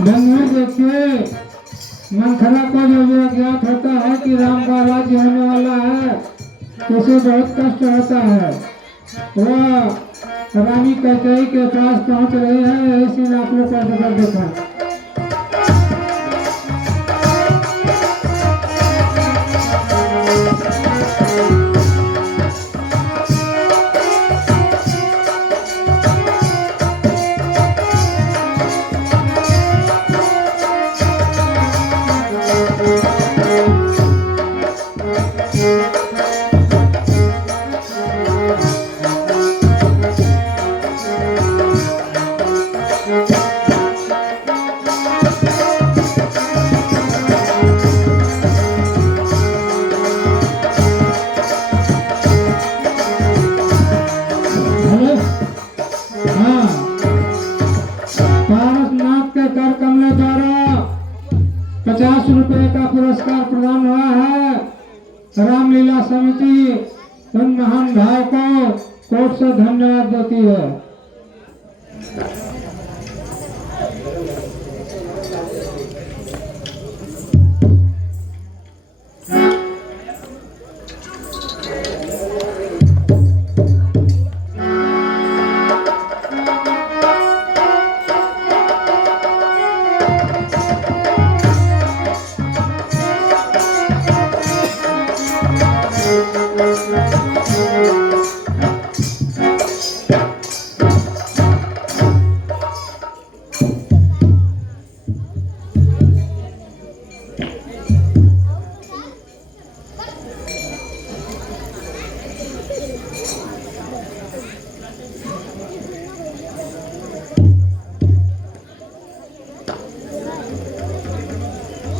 मंदिर देखिए, मंथरा को जो ज्ञात होता है कि राम का राज्य होने वाला है, उसे बहुत कष्ट होता है। वह रानी कैकेयी के पास पहुंच रहे हैं, इसी ने आप लोग का देखा। ₹50 का पुरस्कार प्रदान हुआ है। रामलीला समिति उन महान भाव को कोट से धन्यवाद देती है।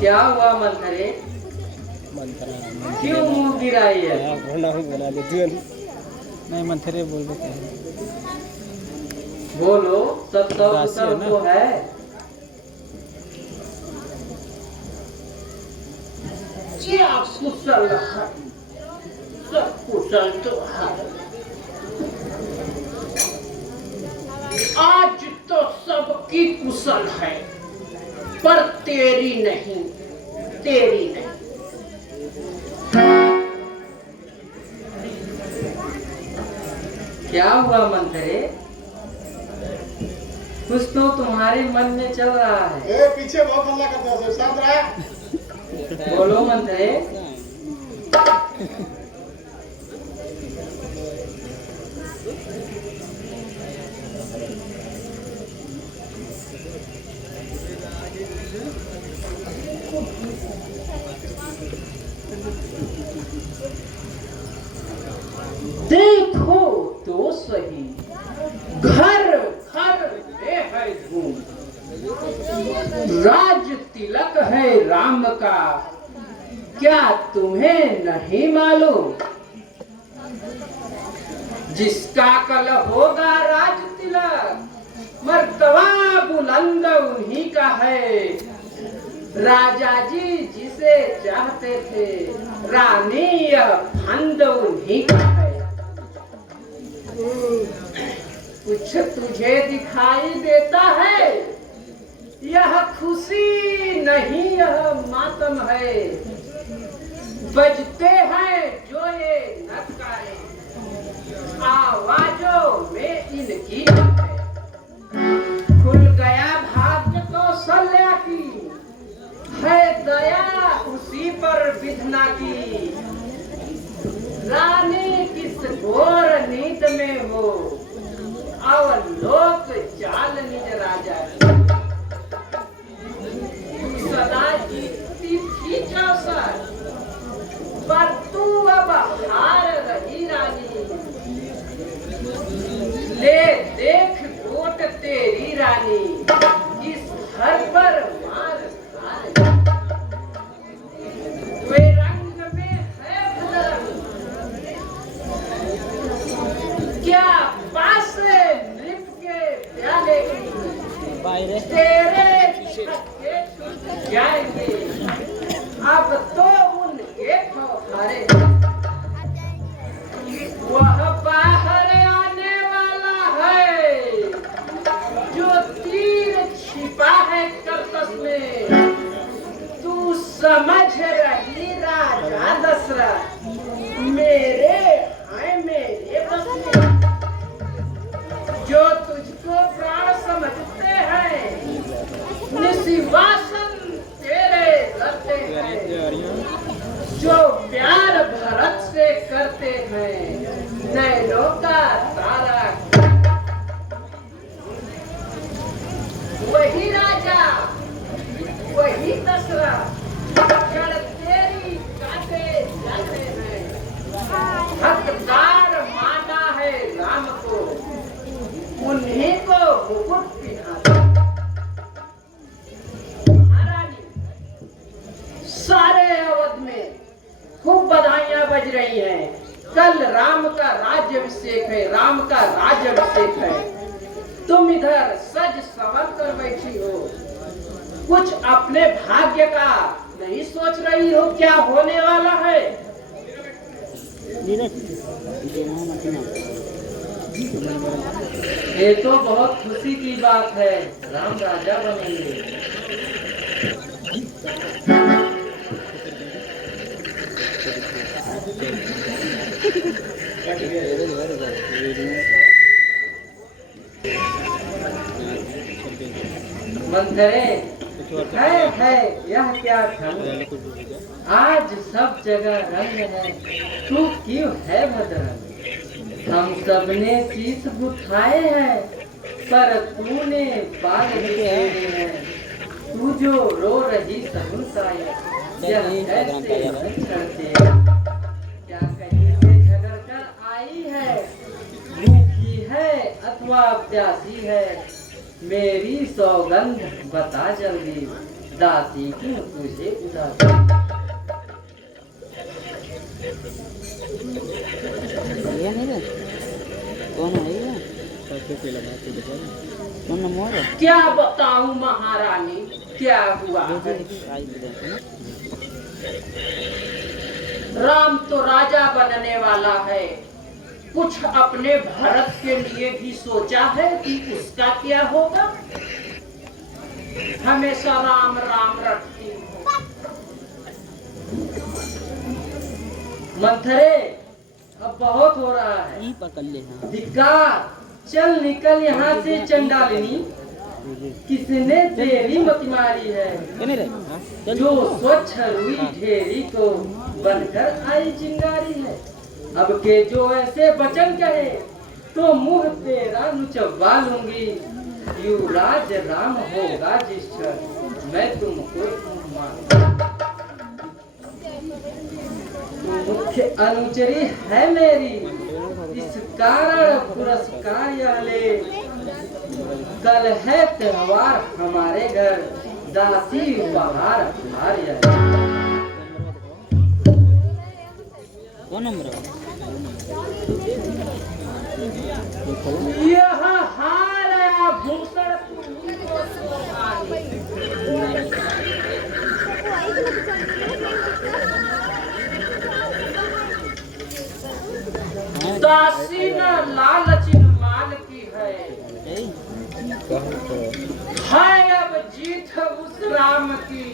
क्या हुआ मंथरे? क्यों मुंह गिराई है? नहीं मंथरे बोल रहे बोलो, सब कुशल तो है। क्या कुशल है? सब कुशल तो है। आज तो सबकी कुशल है, पर तेरी नहीं, तेरी नहीं। क्या हुआ मंथरे? कुछ तो तुम्हारे मन में चल रहा है। पीछे बहुत हल्ला करता है, शांत रहा। बोलो मंथरे। देखो तो सही, घर घर में है धूम। राज तिलक है राम का, क्या तुम्हें नहीं मालूम? जिसका कल होगा राज तिलक, मर्तबा बुलंद उन्हीं का है। राजा जी जिसे चाहते थे, रानी यह फंद उन्हीं का है। कुछ तुझे दिखाई देता है? यह खुशी नहीं, यह मातम है। बजते हैं जो ये नटकारे, आवाजों में इनकी है। खुल गया भाग्य कौशल्या की, है दया उसी पर विधना की। रानी किस घोर नीत में हो, अवलोक चाल निज राजा। सदा जीतती थी चौसर, पर तू अब हार रही रानी। ले देख गोट तेरी रानी, इस हर पर मार वे रंग में है भदरंग। क्या पास नृप के प्याले की, तेरे जाएंगे अब तो उनके ठोकारे। वह बाहर आने वाला है, जो तीर छिपा है करता वही राजा, वही दशरथ जड़ तेरी काटे जाते हैं। हकदार माना है राम को, उन्हीं को मुकुट पहनाता। महारानी, सारे अवध में खूब बधाइयां बज रही हैं। कल राम का राज्याभिषेक है, राम का राज्याभिषेक है। तुम इधर सज संवर कर बैठी हो, कुछ अपने भाग्य का नहीं सोच रही हो क्या होने वाला है? ये तो बहुत खुशी की बात है, राम राजा बनेंगे। मंथरे है यह क्या ढंग, आज सब जगह रंग है, तू क्यों है भद्रंग। हम सबने शीश बुठाए हैं, पर तूने बाल बिखेरे हैं। तू जो रो रही सगुन साया, यह ऐसे नहीं करते। क्या कहीं से झगड़ कर आई है, भूखी है अथवा प्यासी है, मेरी सौगंध बता जल्दी, दासी क्यों तुझे उदासी। क्या बताऊं महारानी, क्या हुआ है? राम तो राजा बनने वाला है, कुछ अपने भरत के लिए भी सोचा है कि उसका क्या होगा? हमेशा राम राम रटती हूँ। मंथरे, अब बहुत हो रहा है, धिक्कार, चल निकल यहाँ से चंडालिनी। किसने तेरी मति मारी है, जो स्वच्छ रुई ढेरी को बनकर आई चिंगारी है। अब के जो ऐसे वचन कहे, तो मुंह तेरा नुचवा लूंगी। युवराज राम होगा जिस क्षण, मैं तुमको मुख्य अनुचरी है मेरी, इस कारण पुरस्कार यह ले। कल है त्योहार हमारे घर, दासी उपहार हमारे। यह हार भूषण दासी न लालची माल की है अब जीत उस राम की।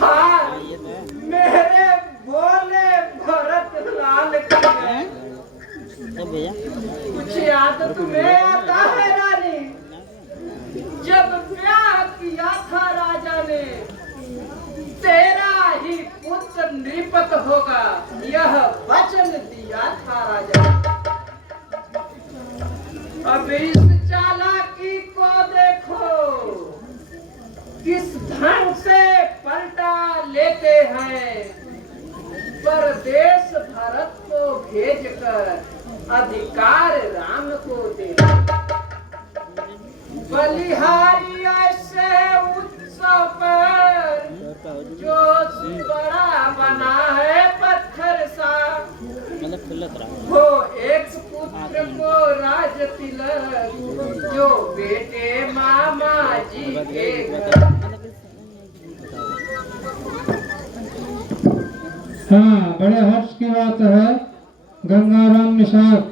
हाँ, मेरे बोले भरत लाल की है। कुछ याद तुम्हें आता है रानी, जब ब्याह किया था राजा ने, तेरा ही पुत्र नृपत होगा, यह वचन दिया था राजा। अब इस चालाकी को देखो, किस ढंग से पलटा लेते हैं। परदेश भरत को भेजकर अधिकार राम को दे। बलिहारी ऐसे उत्सव पर जो बड़ा बना है पत्थर सा, वो एक पुत्र को राज तिलक, जो बेटे मामा जी के घर। हाँ, बड़े हर्ष की बात है। गंगाराम निषाद,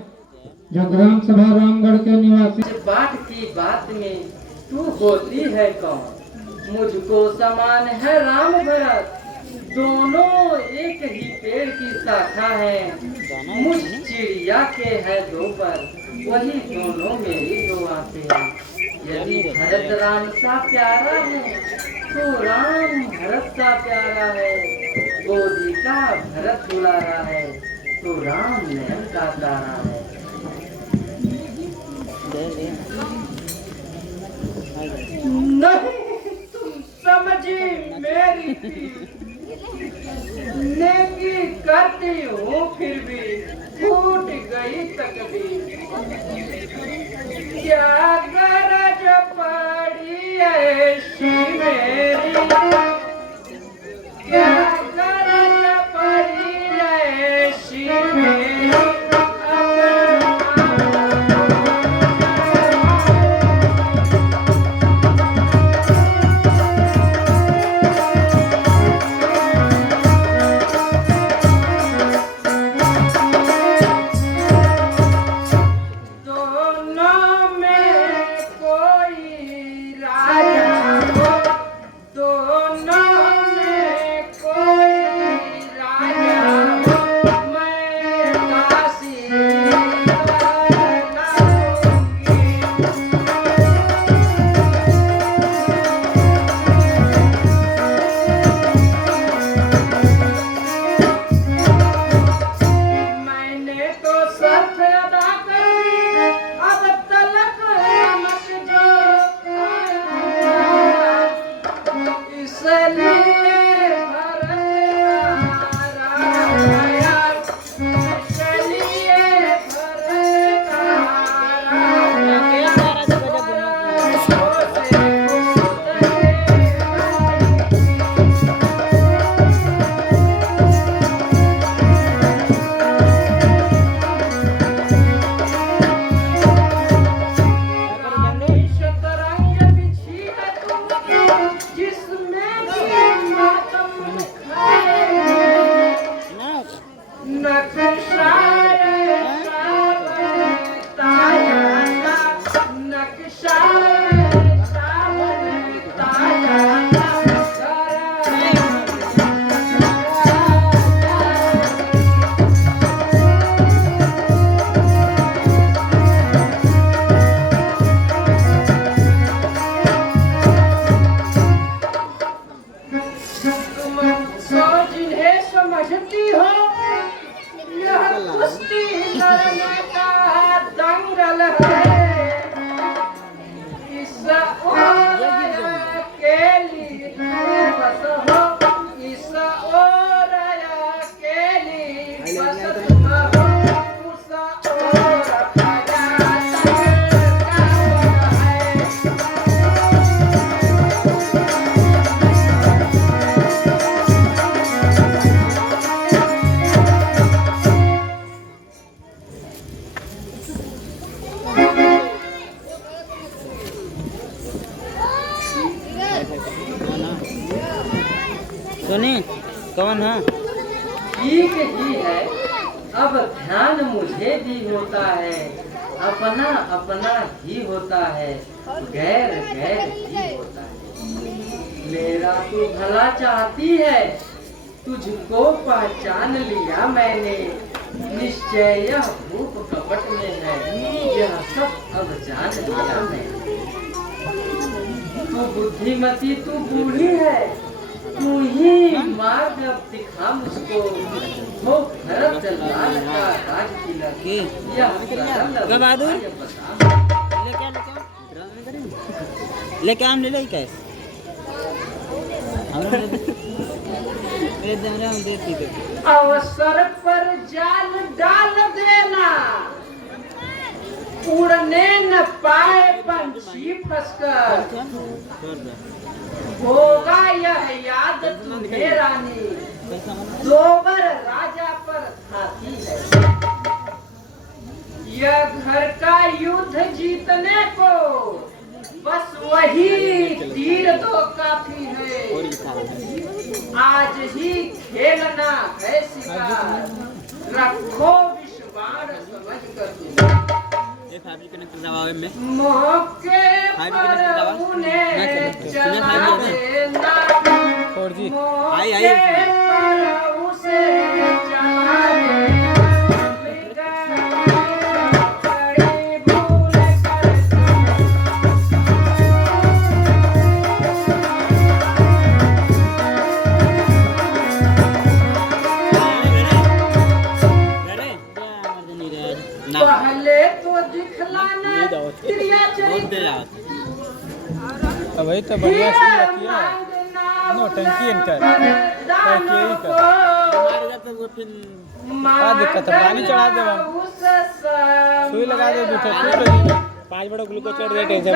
जो ग्राम सभा रामगढ़ के निवासी। बात की बात में तू होती है कौन? मुझको समान है राम भरत, दोनों एक ही पेड़ की शाखा है। मुझ चिड़िया के है दो पर, वही दोनों मेरी दो आंखें हैं। यदि भरत राम सा प्यारा है, तो राम भरत सा प्यारा है। गोदी का भरत दुलारा है, तो राम नयन का तारा है। नहीं तुम समझी मेरी थी, नेकी करती हूँ फिर भी टूट गई तकदीर। क्या गरज पड़ी ऐसी मेरी, क्या गरज पड़ी ऐसी मेरी, समझती हो यह कुश्ती लड़ने का दंगल है, इस ओर अकेली बस हो, इस ओर अकेली बस हो, उस ओर फजा तक का है। सुनी कौन है? ठीक ही है, अब ध्यान मुझे भी होता है, अपना अपना ही होता है, गैर गैर ही होता है। मेरा तू भला चाहती है, तुझको पहचान लिया मैंने, निश्चय यह रूप कपट में है, यह सब अब जान लिया मैंने। तू बुद्धिमती तू बूढ़ी है, तू ही मार्ग अब दिखा मुझको, हो भरत लाल का राज तिलक, यह सरल बहादुर लेके आम ले ले कैसे अवसर पर जाल डाल देना, उड़ने न पाए पंछी फंसकर, होगा यह याद तुम्हें रानी, दोबर राजा पर हाथी है। यह घर का युद्ध जीतने को बस वही तीर दो काफी है, आज ही खेलना है शिकार, रखो विश्वास समझ कर तुम। मौके पर उन्हें चला देना, मौके पर उसे चला देना, बड़ी भूल कर पहले तो दिखलाना क्रिया चरित्र। वही तो बढ़िया से किया नो टंकी इनका क्या दिक्कत है पानी चढ़ा दे सुई लगा दे दूसरा खुश हो जाएगी 5 बड़ा ग्लूकोज चढ़ दे टेंशन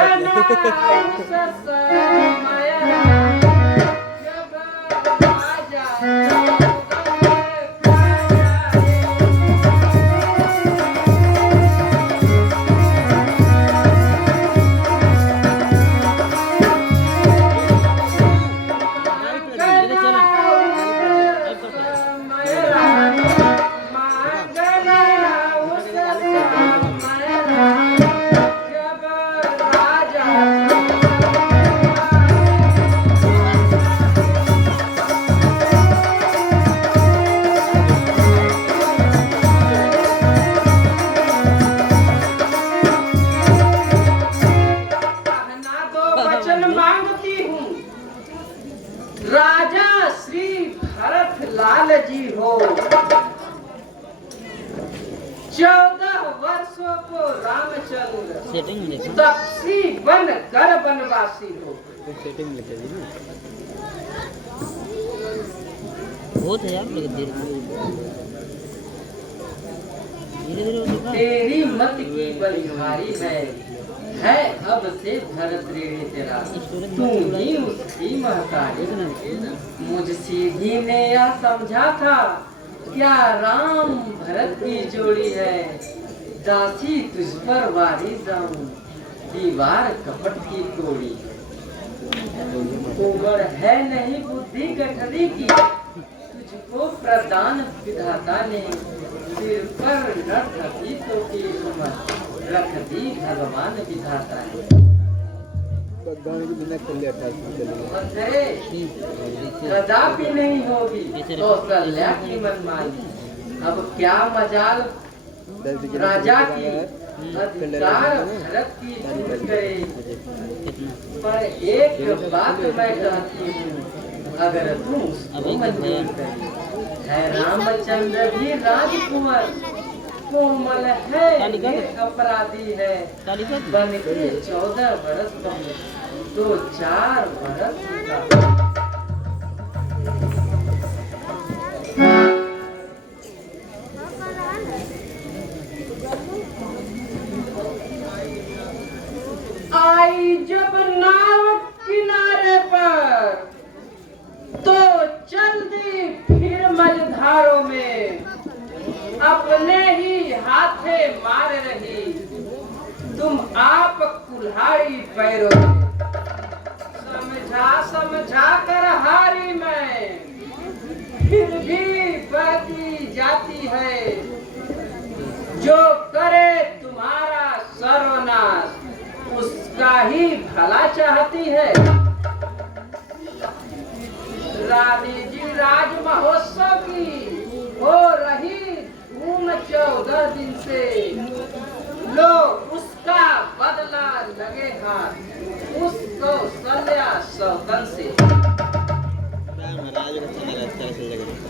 राजा श्री भरत लाल जी हो 14 वर्षों को रामचंद्र तपसी बन कर वनवासी हो। सेटिंग लेके जी ना बहुत है यार लेकिन धीरे धीरे तेरी मत की बलिहारी है अब से भरत ऋणी तेरा तू ही उसकी महतारी। मुझ सीधी ने यह समझा था क्या राम भरत की जोड़ी है दासी तुझ पर वारी जाऊं दीवार कपट की तोड़ी। उमड़ है नहीं बुद्धि गठरी की तुझको प्रदान विधाता ने सिर पर न थकी तो की उम्र रख दी भगवान विधाता ने। कदापि नहीं होगी तो कल्याण की मनमानी। अब क्या मजाल राजा की अधिकार भरत की छूट गए पर एक बात मैं कहती हूँ अगर तू उसको मंजूर करे है रामचंद्र भी राजकुमार कोमल है ये अपराधी है बन के 14 बरस तो 4 बरस आई जब नाव किनारे पर तो चल दी फिर मझधारों में अपने ही हाथे मार रही तुम आप कुल्हाड़ी पैरों में। समझा कर हारी मैं फिर भी बहती जाती है जो करे तुम्हारा सर्वनाश उसका ही भला चाहती है। रानी जी राज महोत्सव की हो रही धूम 14 दिन से लो उसका बदला लगे हाथ उसको सल्या सौगन से।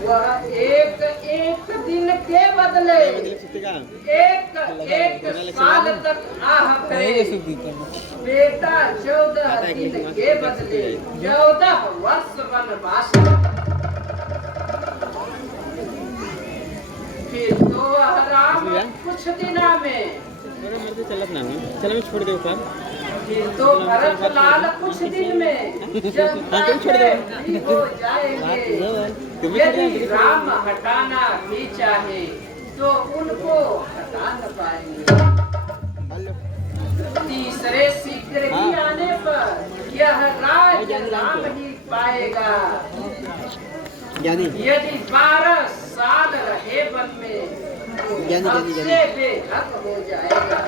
वह एक एक दिन के बदले एक साल तक आह करे बेटा 14 दिन के बदले 14 वर्ष वनवास। फिर तो राम कुछ दिना में चल मैं छोड़ दे ऊपर फिर तो भरत लाल कुछ दिन में जनता के हो जाएंगे। यदि राम हटाना भी चाहे तो उनको हटा न पाएंगे। तीसरे शीघ्र ही आने पर यह राज राम ही पाएगा। यदि 12 साल रहे वन में सबसे बेहक हो जाएगा।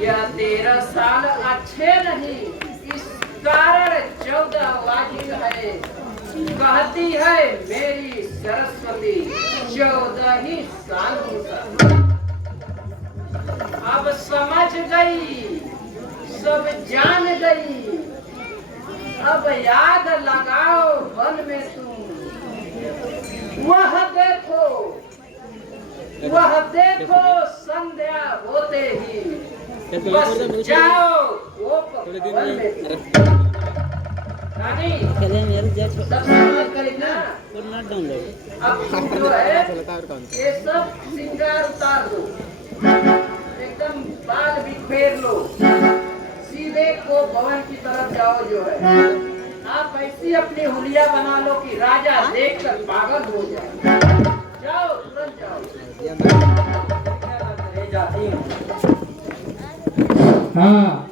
यह 13 साल अच्छे नहीं इस कारण 14 वाजिब है। कहती है मेरी सरस्वती 14 ही साल होगा। अब समझ गई सब जान गई अब याद लगाओ वन में तुम वह देखो संध्या होते ही बस जाओ वो थोड़े दिन भवन में में रानी अकेले मेरे जब सब समझ कर ना और नॉट डाउनलोड अब तुम जो है ये सब श्रृंगार उतार दो, एकदम बाल बिखेर लो, सीधे को भवन की तरफ जाओ। जो है आप ऐसी अपनी हुलिया बना लो कि राजा देखकर पागल हो जाए। जाओ तुरंत जाओ। क्या बात है, जाती हूँ। हाँ